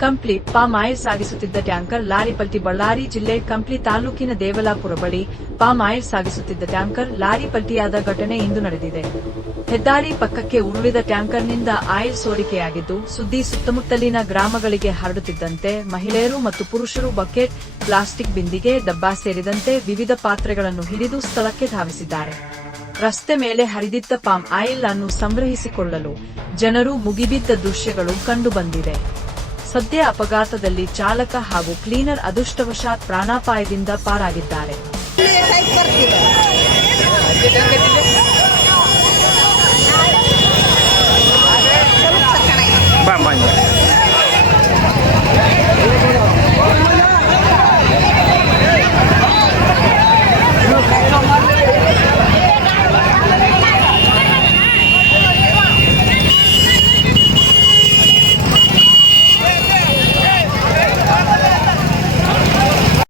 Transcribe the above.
Kampli palm oil ಸಾಗಿಸುತ್ತಿದ್ದ tanker lorry ಪಲ್ಟಿ ಬಳ್ಳಾರಿ ಜಿಲ್ಲೆ ಕಂಪ್ಲಿ ತಾಲೂಕಿನ ದೇವಲಾಪುರ ಬಳಿ ಪಾಮ್ ಆಯಿಲ್ ಸಾಗಿಸುತ್ತಿದ್ದ ಟ್ಯಾಂಕರ್ ಲಾರಿ ಪಲ್ಟಿಯಾದ ಘಟನೆ ಇಂದು ನಡೆದಿದೆ. ಹೆದ್ದಾರಿ ಪಕ್ಕಕ್ಕೆ ಉರುಳಿದ ಟ್ಯಾಂಕರ್ನಿಂದ ಆಯಿಲ್ ಸೋರಿಕೆಯಾಗಿದ್ದು, ಸುದ್ದಿ ಸುತ್ತಮುತ್ತಲಿನ ಗ್ರಾಮಗಳಿಗೆ ಹರಡುತ್ತಿದ್ದಂತೆ ಮಹಿಳೆಯರು ಮತ್ತು ಪುರುಷರು ಬಕೆಟ್, ಪ್ಲಾಸ್ಟಿಕ್ ಬಿಂದಿಗೆ, ಡಬ್ಬ ಸೇರಿದಂತೆ ವಿವಿಧ ಪಾತ್ರೆಗಳನ್ನು ಹಿಡಿದು ಸ್ಥಳಕ್ಕೆ ಧಾವಿಸಿದ್ದಾರೆ. ರಸ್ತೆ ಮೇಲೆ ಹರಿದಿದ್ದ ಪಾಮ್ ಆಯಿಲ್ ಅನ್ನು ಸಂಗ್ರಹಿಸಿಕೊಳ್ಳಲು ಜನರು ಮುಗಿಬಿದ್ದ ದೃಶ್ಯಗಳು ಕಂಡುಬಂದಿದೆ ಸದ್ಯ ಅಪಘಾತದಲ್ಲಿ ಚಾಲಕ ಹಾಗೂ ಕ್ಲೀನರ್ ಅದೃಷ್ಟವಶಾತ್ ಪ್ರಾಣಾಪಾಯದಿಂದ ಪಾರಾಗಿದ್ದಾರೆ.